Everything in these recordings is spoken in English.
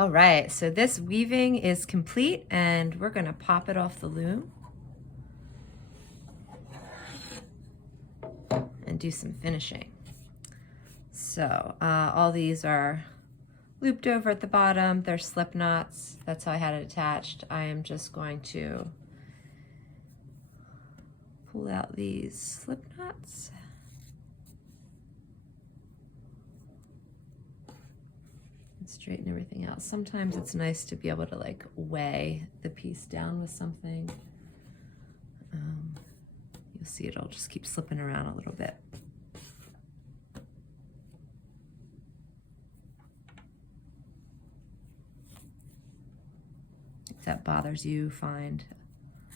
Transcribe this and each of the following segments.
All right, so this weaving is complete and we're gonna pop it off the loom and do some finishing. So all these are looped over at the bottom. They're slip knots. That's how I had it attached. I am just going to pull out these slip knots. And straighten everything out. Sometimes it's nice to be able to like weigh the piece down with something. You'll see it'll just keep slipping around a little bit. If that bothers you, find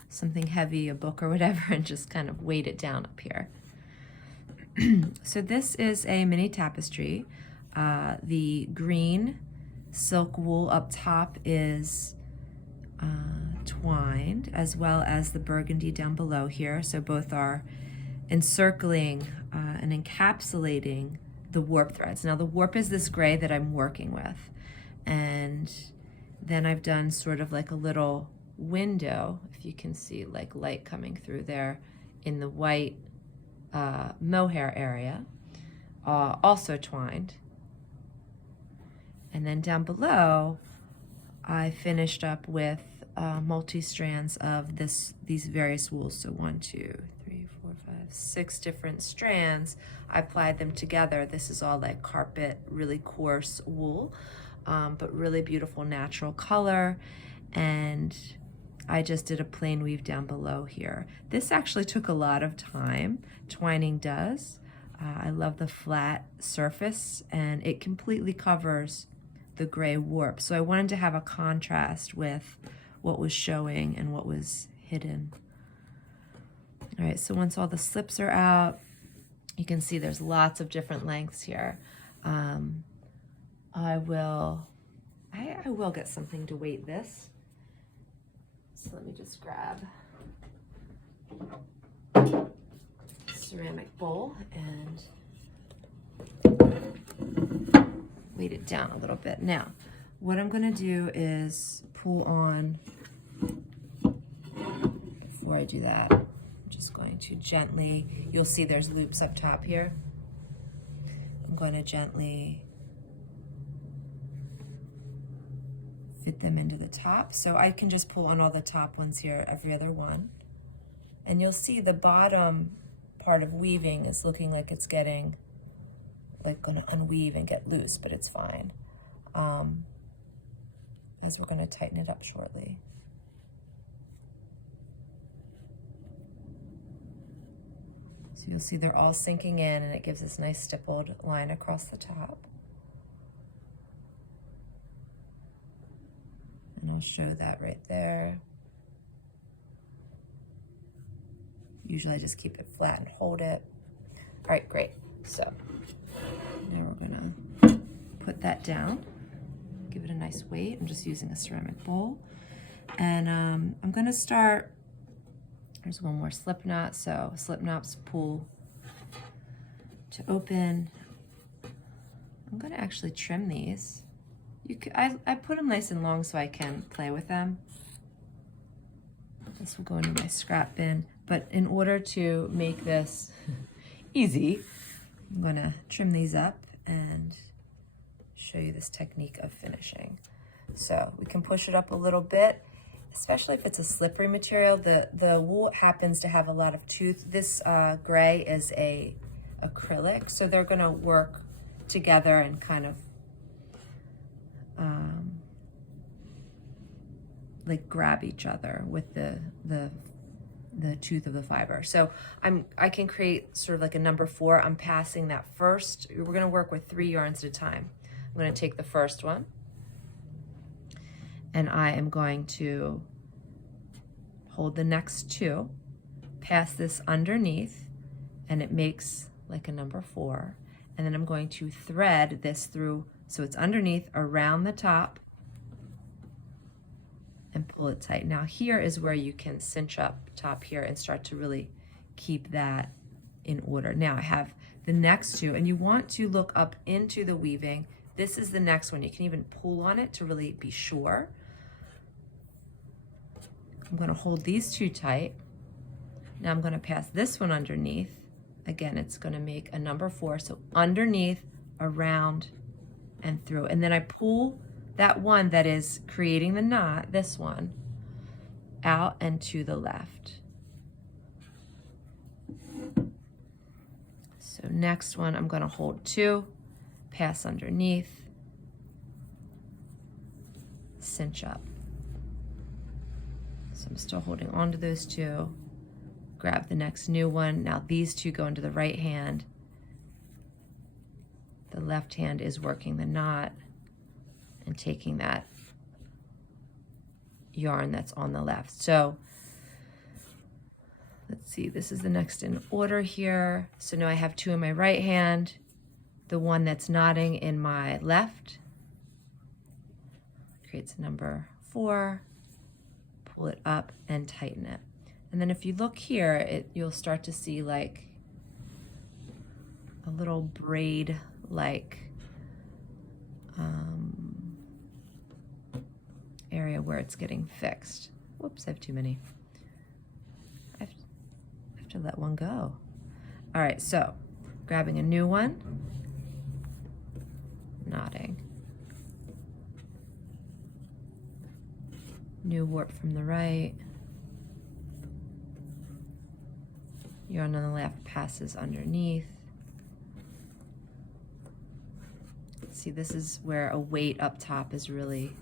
something heavy, a book or whatever, and just kind of weight it down up here. So this is a mini tapestry. The green silk wool up top is twined, as well as the burgundy down below here. So both are encircling and encapsulating the warp threads. Now the warp is this gray that I'm working with. And then I've done sort of like a little window, if you can see like light coming through there in the white mohair area, also twined. And then down below, I finished up with multi-strands of these various wools. So 1, 2, 3, 4, 5, 6 different strands. I applied them together. This is all like carpet, really coarse wool, but really beautiful natural color. And I just did a plain weave down below here. This actually took a lot of time. Twining does. I love the flat surface and it completely covers the gray warp. So I wanted to have a contrast with what was showing and what was hidden. All right, so once all the slips are out, you can see there's lots of different lengths here. I will get something to weight this. So let me just grab a ceramic bowl and weight it down a little bit. Now, what I'm gonna do is pull on, before I do that, I'm just going to gently, you'll see there's loops up top here. I'm going to gently fit them into the top. So I can just pull on all the top ones here, every other one. And you'll see the bottom part of weaving is looking like it's getting, like gonna unweave and get loose, but it's fine. As we're gonna tighten it up shortly. So you'll see they're all sinking in and it gives this nice stippled line across the top. And I'll show that right there. Usually I just keep it flat and hold it. All right, great. So now we're gonna put that down, give it a nice weight. I'm just using a ceramic bowl. And I'm gonna start, there's one more slip knot. So slip knots pull to open. I'm gonna actually trim these. I put them nice and long so I can play with them. This will go into my scrap bin. But in order to make this easy, I'm gonna trim these up and show you this technique of finishing. So we can push it up a little bit, especially if it's a slippery material. The wool happens to have a lot of tooth. This gray is a acrylic, so they're gonna work together and kind of like grab each other with the tooth of the fiber. So I can create sort of like a number 4. I'm passing that first. We're gonna work with 3 yarns at a time. I'm gonna take the first one and I am going to hold the next 2, pass this underneath, and it makes like a number 4. And then I'm going to thread this through, so it's underneath, around the top, and pull it tight. Now here is where you can cinch up top here and start to really keep that in order. Now I have the next 2, and you want to look up into the weaving, This is the next one. You can even pull on it to really be sure. I'm gonna hold these two tight. Now I'm gonna pass this one underneath. Again, it's gonna make a number 4. So underneath, around, and through. And then I pull that one that is creating the knot, this one, out and to the left. So next one, I'm gonna hold 2, pass underneath, cinch up. So I'm still holding on to those 2, grab the next new one. Now these 2 go into the right hand. The left hand is working the knot and taking that yarn that's on the left. So let's see, this is the next in order here. So now I have 2 in my right hand, the one that's knotting in my left creates a number 4, pull it up and tighten it. And then if you look here, you'll start to see like a little braid like area where it's getting fixed. Whoops, I have too many. I have to let one go. All right, so grabbing a new one, knotting. New warp from the right. Yarn on the left passes underneath. See, this is where a weight up top is really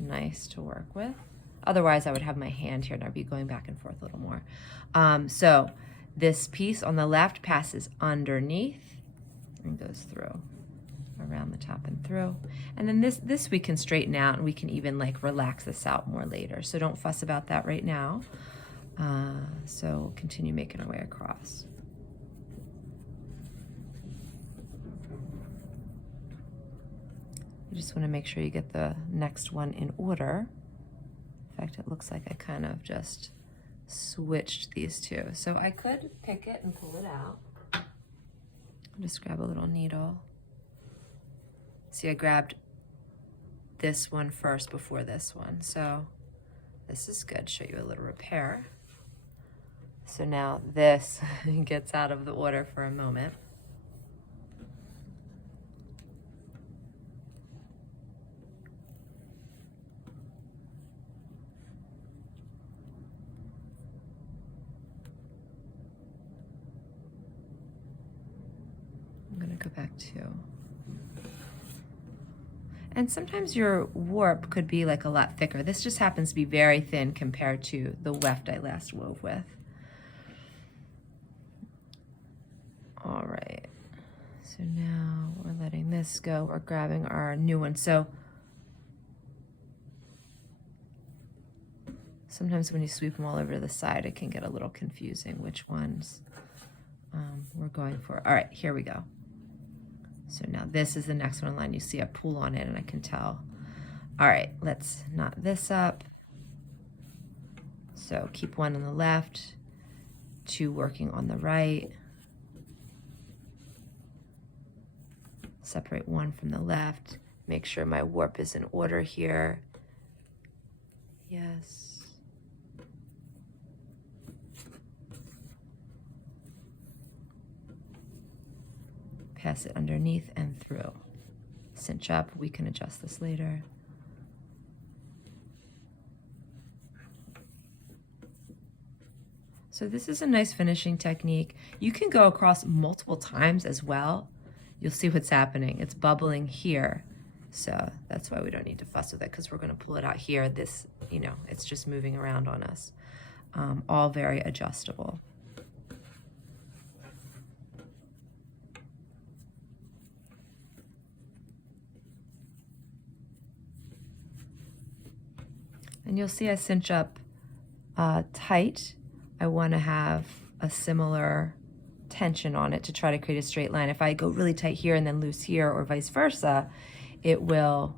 nice to work with. Otherwise, I would have my hand here and I'd be going back and forth a little more. So this piece on the left passes underneath and goes through, around the top and through. And then this we can straighten out, and we can even like relax this out more later. So don't fuss about that right now. So we'll continue making our way across. You just want to make sure you get the next one in order. In fact, it looks like I kind of just switched these 2. So I could pick it and pull it out. Just grab a little needle. See, I grabbed this one first before this one. So this is good. Show you a little repair. So now this gets out of the order for a moment. I'm going to go back to, and sometimes your warp could be like a lot thicker. This just happens to be very thin compared to the weft I last wove with. All right, so now we're letting this go. We're grabbing our new one. So sometimes when you sweep them all over to the side, it can get a little confusing which ones we're going for. All right, here we go. So now this is the next one in line. You see I pull on it and I can tell. All right, let's knot this up. So keep one on the left, 2 working on the right. Separate one from the left. Make sure my warp is in order here. Yes. Pass it underneath and through. Cinch up. We can adjust this later. So this is a nice finishing technique. You can go across multiple times as well. You'll see what's happening. It's bubbling here. So that's why we don't need to fuss with it, because we're going to pull it out here. This, you know, it's just moving around on us. All very adjustable. And you'll see I cinch up tight. I want to have a similar tension on it to try to create a straight line. If I go really tight here and then loose here, or vice versa, it'll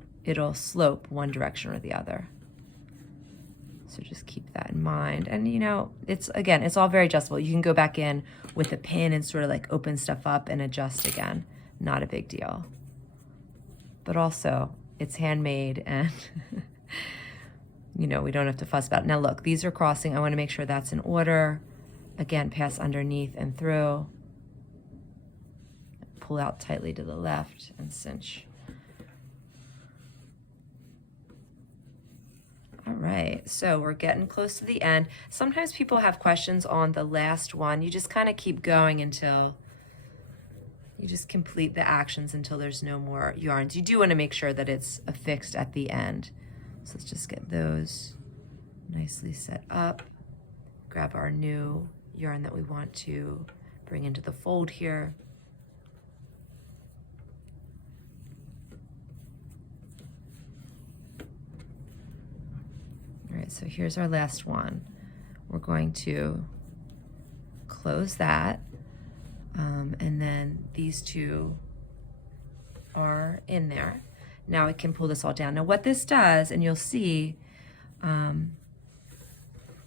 slope one direction or the other. So just keep that in mind. And you know, it's all very adjustable. You can go back in with a pin and sort of like open stuff up and adjust again. Not a big deal. but also it's handmade and you know, we don't have to fuss about it. Now look, these are crossing. I want to make sure that's in order. Again, pass underneath and through. Pull out tightly to the left and cinch. All right, so we're getting close to the end. Sometimes people have questions on the last one. You just kind of keep going until you just complete the actions until there's no more yarns. You do want to make sure that it's affixed at the end. So let's just get those nicely set up. Grab our new yarn that we want to bring into the fold here. All right, so here's our last one. We're going to close that, and then these two are in there. Now I can pull this all down. Now what this does, and you'll see,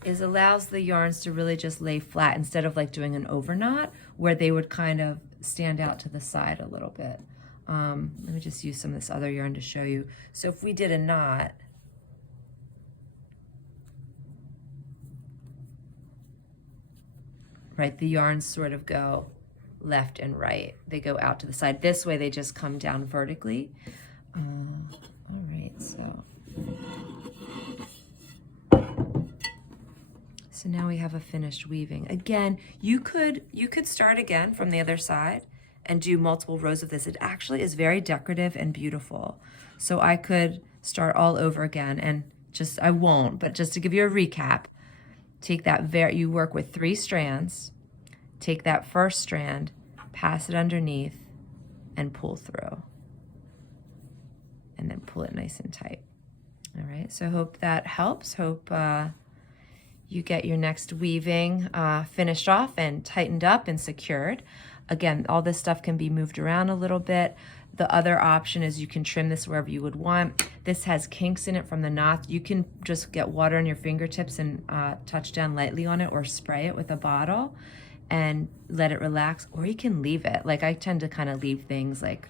is allows the yarns to really just lay flat instead of like doing an overknot where they would kind of stand out to the side a little bit. Let me just use some of this other yarn to show you. So if we did a knot, right, the yarns sort of go left and right. They go out to the side. This way they just come down vertically. All right, so now we have a finished weaving. Again, you could start again from the other side and do multiple rows of this. It actually is very decorative and beautiful. So I could start all over again and just, I won't, but just to give you a recap, take that, you work with 3 strands, take that first strand, pass it underneath, and pull through. And then pull it nice and tight. All right, so hope that helps. Hope you get your next weaving finished off and tightened up and secured. Again, all this stuff can be moved around a little bit. The other option is you can trim this wherever you would want. This has kinks in it from the knots. You can just get water on your fingertips and touch down lightly on it or spray it with a bottle and let it relax, or you can leave it. Like I tend to kind of leave things like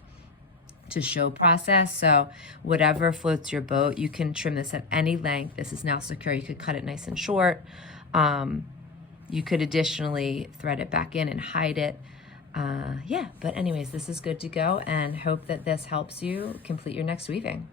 to show process. So whatever floats your boat, you can trim this at any length. This is now secure. You could cut it nice and short. You could additionally thread it back in and hide it. Yeah, but anyways, this is good to go, and hope that this helps you complete your next weaving.